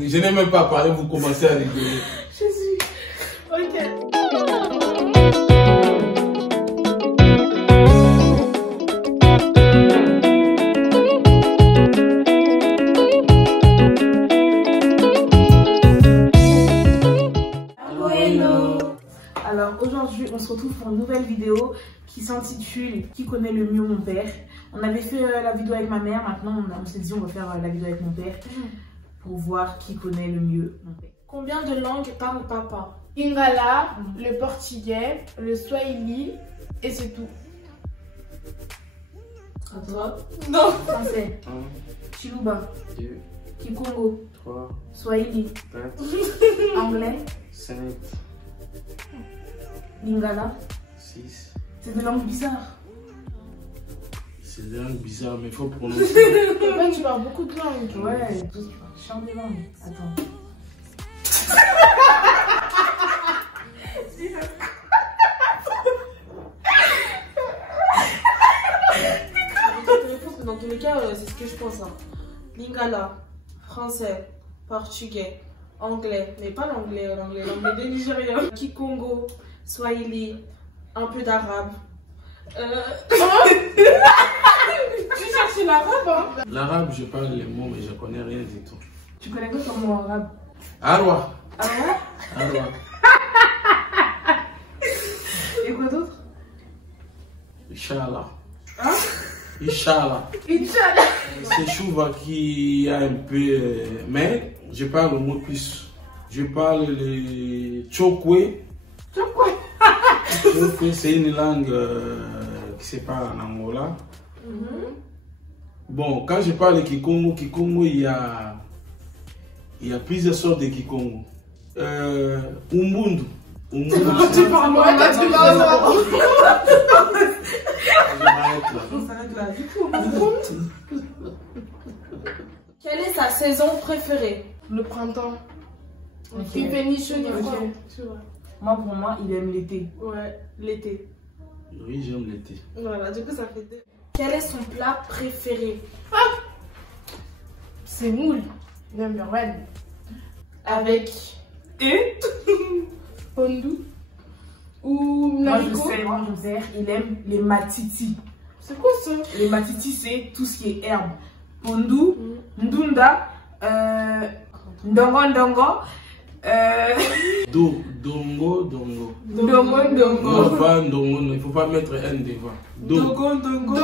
Je n'ai même pas parlé, vous commencez à rigoler. Je suis... Ok. Hello. Alors aujourd'hui, on se retrouve pour une nouvelle vidéo qui s'intitule « Qui connaît le mieux mon père ?» On avait fait la vidéo avec ma mère, maintenant on s'est dit on va faire la vidéo avec mon père pour voir qui connaît le mieux mon père. Combien de langues parle papa? Lingala, le portugais, le swahili et c'est tout. À toi? Non. Français, 1, Chiluba, 2, Kikongo, 3, Swahili, 4, Anglais, 5, Lingala. 6. C'est des langues bizarres. C'est des langues bizarres, mais il faut prononcer. Papa, tu parles beaucoup de langues. Ouais, chante des langues. Attends. Dans tous les cas, c'est ce que je pense. Hein. Lingala, français, portugais, anglais, mais pas l'anglais des Nigériens. Kikongo, Swahili, un peu d'arabe. Tu cherches l'arabe, hein? L'arabe, je parle les mots, mais je connais rien du tout. Tu connais quoi comme mot arabe? Arwa. Ah ouais? Arwa. Et quoi d'autre? Inch'Allah. Hein? Inch'Allah. Inch'Allah. C'est Chouva qui a un peu... mais je parle au mot plus. Je parle le Chokwe. Chokwe. Chokwe, c'est une langue qui se parle en Angola. Bon, quand je parle de Kikongo, il y a plusieurs sortes de Kikongo. Umbundu. Tu parles moi, toi tu parles moi. On s'arrête là. Du coup, quelle est sa saison préférée? Le printemps. Ok. Il fait ni chaud ni froid. Ok. Moi, pour moi, il aime l'été. Ouais, l'été. Oui, j'aime l'été. Voilà, du coup, ça fait deux. Quel est son plat préféré? C'est moule. Number one. Avec et Pondu. Ou moi je Nariko. sais, il aime les matiti. C'est quoi ça? Les matiti, c'est tout ce qui est herbe. Pondu, ndunda, ndongo ndongo, Dongo. ndongo Non, ndongo. pas Ndongo, il ne faut pas mettre un devant. Dongo ndongo.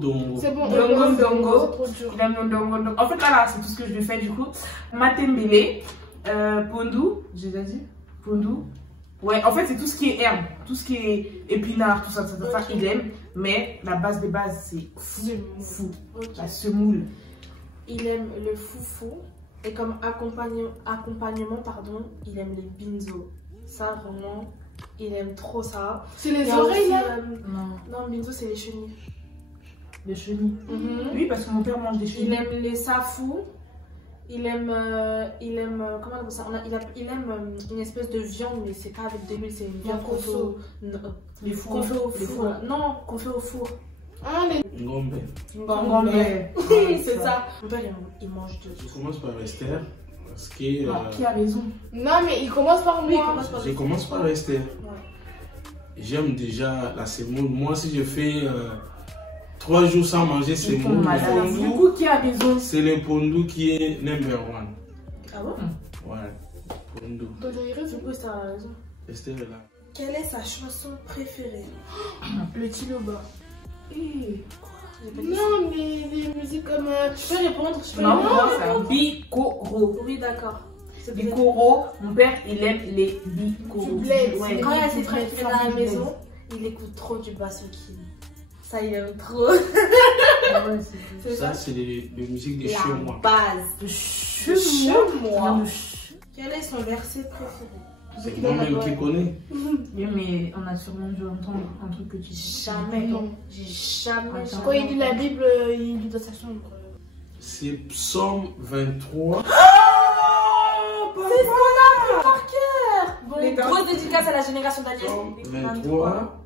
Dongo. C'est bon, Dongo c'est ndongo. trop dur. Il aime le ndongo ndongo. En fait, là, c'est tout ce que je vais faire du coup. Matembele, pondu, j'ai déjà dit. Pondu. Ouais, en fait, c'est tout ce qui est herbe, tout ce qui est épinard, tout ça, il aime. Mais la base des bases, c'est fou. La semoule. Il aime le foufou et comme accompagnement, pardon, il aime les binzo. Ça, vraiment, il aime trop ça. C'est les Il y a oreilles aussi, là? non, binzo, c'est les chenilles. Les chenilles. Oui, parce que mon père mange des chenilles. Il aime les safous. Il aime comment on appelle ça? Il aime une espèce de viande, mais c'est pas avec de l'huile, c'est une viande qu'on fait au Les fours. qu'on fait au Les four. Non, qu'on fait au four. Ah, les... Ngombe. Ngombe. Oui, c'est ça. Mon père, il mange de Je commence par Esther. Parce que... Qui a raison? Non, mais il commence par Oui, il moi. commence par je commence par Esther. Ouais. J'aime déjà la semoule. Moi, si je fais 3 jours sans manger semoule, Du coup, qui a raison? c'est le pondu qui est number one. Ah bon? Ouais, pondu. Du coup, ça a raison. Esther est là. Quelle est sa chanson préférée? Le Tiloba. Non. Non, mais les musiques comme... Je peux répondre? Non, moi, c'est un bikoro. Oui, d'accord. Bikoro, mon père, il aime les bikoro. Du bled. Ouais. Quand il y a ses Il frères fait à la du bled. maison, il écoute trop du Bassokin. Ça, il aime trop. Ah ouais, C'est Ça, ça? c'est les musiques de La chez moi. base. Chez moi. Quel est son verset préféré? C'est moi-même qui connais. Oui, mais on a sûrement dû entendre un truc que tu dis. Jamais. Non. J'ai jamais. Attends. Quand il lit la Bible, il lit dans sa chambre. C'est Psaume 23. C'est son âme par cœur. Bon, Les gars. grosse dédicace à la génération d'Agnès. Psaume 23.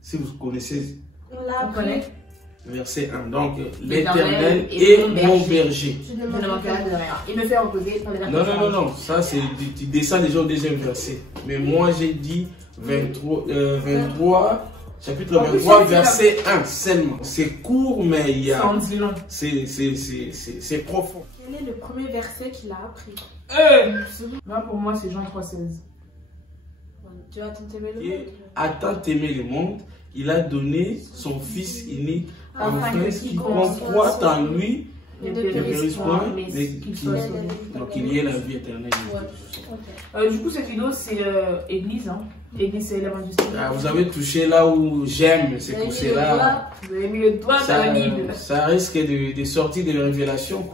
Si vous connaissez, On l'a On connaît. appris. verset 1. Donc, l'Éternel est mon berger. Je ne manquerai de rien. Il me fait reposer par les Non, non, non, non. Ça, c'est tu descends déjà au deuxième verset. Mais moi, j'ai dit 23, chapitre 23, verset 1 seulement. C'est court, mais il y a. C'est profond. Quel est le premier verset qu'il a appris? Moi, pour moi, c'est Jean 3,16. Dieu a tant aimé le monde. A tant aimé le monde, il a donné son Fils unique afin que quiconque croit en lui ne périsse point, mais qu'il y ait la vie éternelle. Du coup, cette vidéo, c'est Église. Hein. Église, c'est la majesté. Vous avez touché là où j'aime, c'est pour cela. Vous avez mis le doigt dans la Bible. Ça risque de sortir de révélations.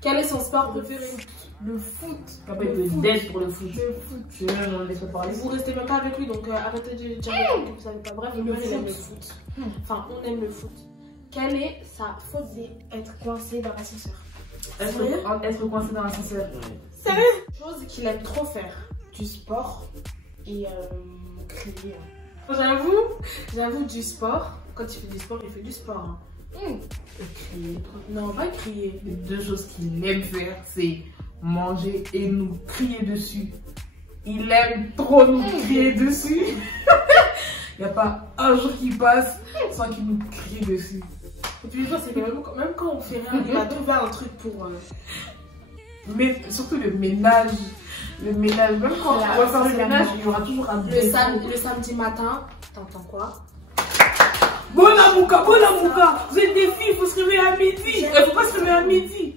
Quel est son sport préféré? Le foot. Ça peut être dead pour le foot. Le foot. Je ne laisse pas parler. Vous restez même pas avec lui, donc arrêtez de dire que vous savez pas. Bref, il aime le foot. Enfin, on aime le foot. Quelle est sa faute d'être coincé dans l'ascenseur? Être coincé dans l'ascenseur. Sérieux? Chose qu'il aime trop faire. Du sport et crier. J'avoue du sport. Quand il fait du sport, il fait du sport. Et crier. Non, pas crier. Les deux choses qu'il aime faire, c'est manger et nous crier dessus. Il aime trop nous crier dessus. Il n'y a pas un jour qui passe sans qu'il nous crie dessus. Et puis, c'est que même quand on fait rien, il va trouver un truc pour. Mais surtout le ménage. Le ménage, même quand on va faire le ménage, il y aura toujours un le samedi matin, t'entends quoi? Bon Amouka, vous êtes des filles, il faut se réveiller à midi. Il faut pas se réveiller à midi.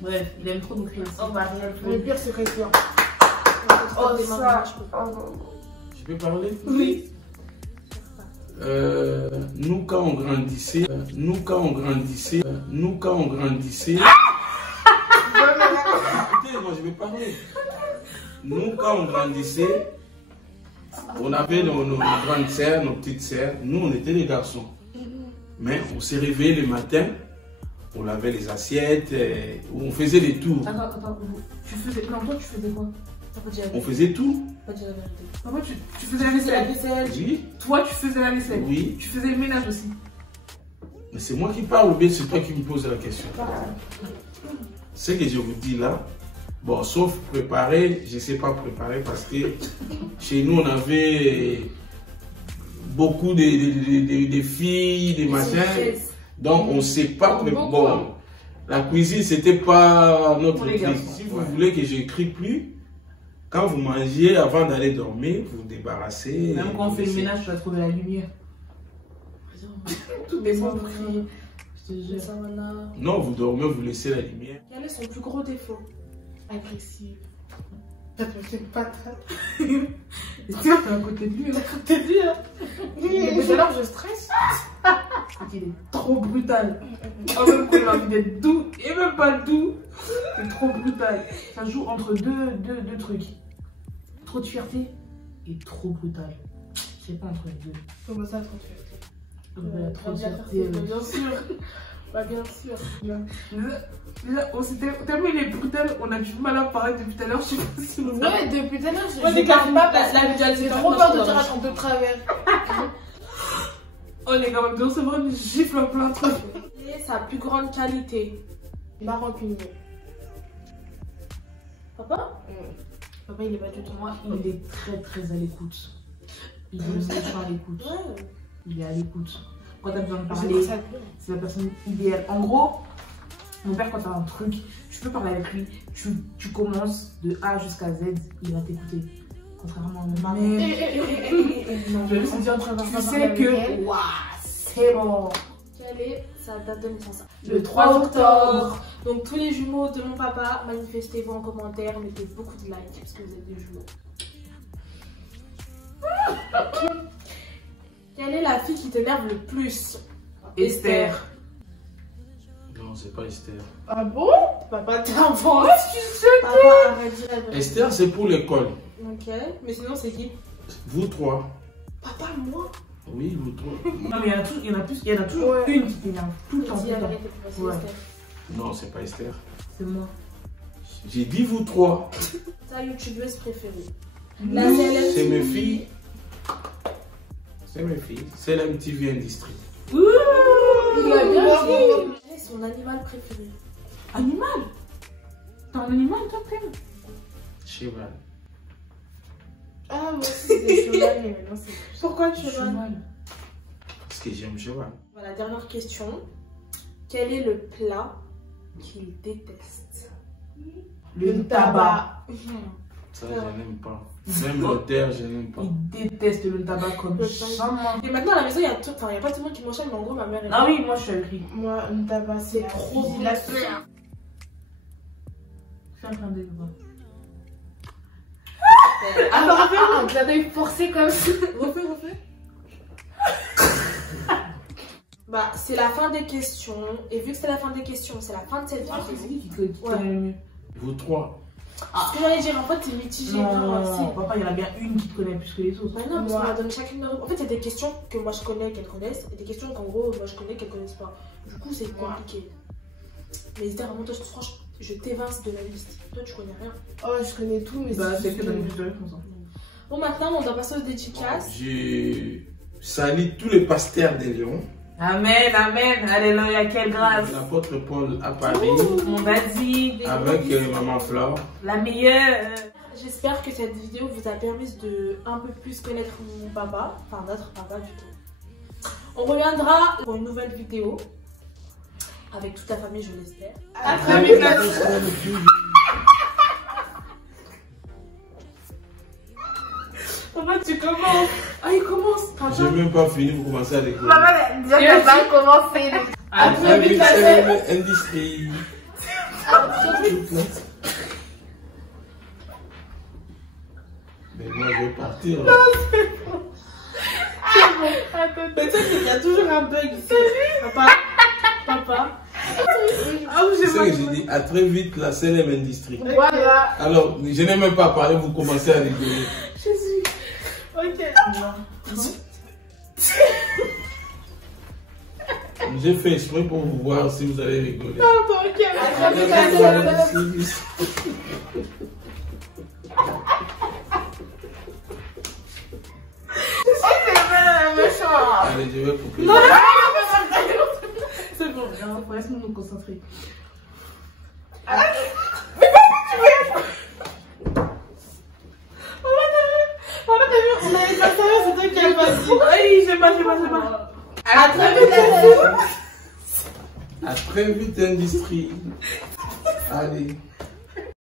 Bref, il aime trop nous crier. Le pire, c'est que Je peux parler? Oui. Nous quand on grandissait, Écoutez, moi je vais parler. Nous quand on grandissait, on avait nos grandes sœurs, nos petites sœurs. Nous on était des garçons. Mais on s'est réveillé le matin, on lavait les assiettes, on faisait des tours. Attends, toi tu faisais quoi? On faisait tout. Pas dire la vérité. Papa, tu faisais la vaisselle? Oui. Toi, tu faisais la vaisselle? Oui. Tu faisais le ménage aussi? Mais c'est moi qui parle ou bien c'est toi qui me poses la question? Ce que je vous dis là, bon, sauf préparer, je ne sais pas préparer parce que chez nous, on avait beaucoup de filles, des machins. Donc, on ne sait pas préparer. Bon, la cuisine, c'était pas notre truc. Si vous voulez que j'écris plus, quand vous mangez, avant d'aller dormir, vous vous débarrassez. Même quand on fait le ménage, tu vas trouver la lumière. Tout est bon. Je te jure. Non, vous dormez, vous laissez la lumière. Quel est son plus gros défaut? agressive. C'est pas très. T'es à côté de lui, T'es dit, hein. Tout à l'heure, je stresse. Il est trop brutal. En même temps, il a envie d'être doux et même pas doux. C'est trop brutal. Ça joue entre deux trucs. Trop de fierté et trop brutal. Je sais pas entre les deux. Comment ça, trop de fierté? Trop de fierté. Bien sûr. Bah, bien sûr. On s'était tellement il est brutal, on a du mal à parler depuis tout à l'heure. Je sais pas si vous Ouais, depuis tout à l'heure, je n'écarte pas parce que la vidéo, j'ai trop peur de dire un peu de travers. On est quand même de recevoir une gifle en plein truc. Et sa plus grande qualité? Marocain. Papa? Papa, il est pas du tout moi, il est très à l'écoute. Il est méchant à l'écoute. Ouais. Il est à l'écoute. Quand t'as besoin de parler, c'est la personne idéale. En gros, mon père, quand t'as un truc, tu peux parler avec lui, tu commences de A jusqu'à Z, il va t'écouter. Contrairement à ma mère. Non, Je vais juste dire, tu sais que, waouh, c'est bon. Quelle est sa date de naissance? Le 3 octobre. Donc tous les jumeaux de mon papa, manifestez-vous en commentaire, mettez beaucoup de likes parce que vous êtes des jumeaux. Quelle est la fille qui t'énerve le plus? Esther. Non, c'est pas Esther. Ah bon? Papa t'invente. Papa arrête de dire la vérité. Esther, c'est pour l'école. Ok, mais sinon c'est qui? Vous trois. Papa, moi? Oui, vous trois. Non, mais il y en a toujours une qui t'énerve. Tout le temps. Dis la vérité pour passer Ouais. Esther. Non, c'est pas Esther. C'est moi. J'ai dit vous trois. Ta youtubeuse préférée? C'est mes filles. C'est mes filles. C'est la MTV Industrie. Ouh, Il a bien dit. Quel est son animal préféré? Animal? T'as un animal, toi, Clem? Cheval. Ah, moi aussi c'était cheval, mais maintenant c'est. Pourquoi cheval? Parce que j'aime cheval. Voilà, dernière question. Quel est le plat qu'il déteste? Le tabac. Ça, je n'aime pas. Même le terre, je n'aime pas. Il déteste le tabac comme Le jamais. Et maintenant à la maison, il y a tout, enfin, il y a pas tout le monde qui mange ça, mais en gros, ma mère. Ah oui, moi je suis avec lui. Moi, le tabac, c'est trop bon. la Je suis en train de le voir. Alors, un clin d'œil forcé comme ça. Refais. Bah, c'est la fin des questions. Et vu que c'est la fin des questions, c'est la fin de cette C'est vidéo. lui qui connaît le mieux. Vous trois. Ce que j'allais dire, en fait, c'est mitigé. Non, si. papa, il y en a bien une qui te connaît plus que les autres. Bah non, parce qu'on m'a donné chacune nos réponses. En fait, il y a des questions que moi je connais, qu'elles connaissent, et des questions qu'en gros, moi je connais, qu'elles connaissent pas. Du coup, c'est compliqué. Mais littéralement, toi, franchement, je t'évince de la liste. Toi, tu connais rien. Oh, je connais tout, mais Bah, c'est juste que dans les plus de réponses. Bon, maintenant, on doit passer aux dédicaces. Je salue tous les pasteurs des Lions. Amen, amen. Alléluia, quelle grâce. L'apôtre Paul à Paris. Mon daddy. Avec Maman Flore. La meilleure. J'espère que cette vidéo vous a permis de un peu plus connaître mon papa, enfin notre papa du coup. On reviendra pour une nouvelle vidéo avec toute la famille, je l'espère. À très vite. Papa, tu commences. Ah, il commence. Je n'ai même pas fini, vous commencez à découvrir. Maman, déjà qu'elle va commencer. À très vite, Industrie. Mais moi, je vais partir. Mais tu sais qu'il y a toujours un bug ici. Papa. Ah, C'est ce que j'ai dit. À très vite, la CLM Industrie. Voilà. Alors, je n'ai même pas parlé, vous commencez à rigoler. Jésus. Ok. J'ai fait exprès pour vous voir si vous allez rigoler. Ok. À très vite. Allez, je vais couper. C'est bon, laisse-nous nous concentrer. Papa, t'as vu, on avait pas sérieux, c'est toi qui as pas dit. Oui, j'ai pas. À très vite. À très vite, Industrie. Allez.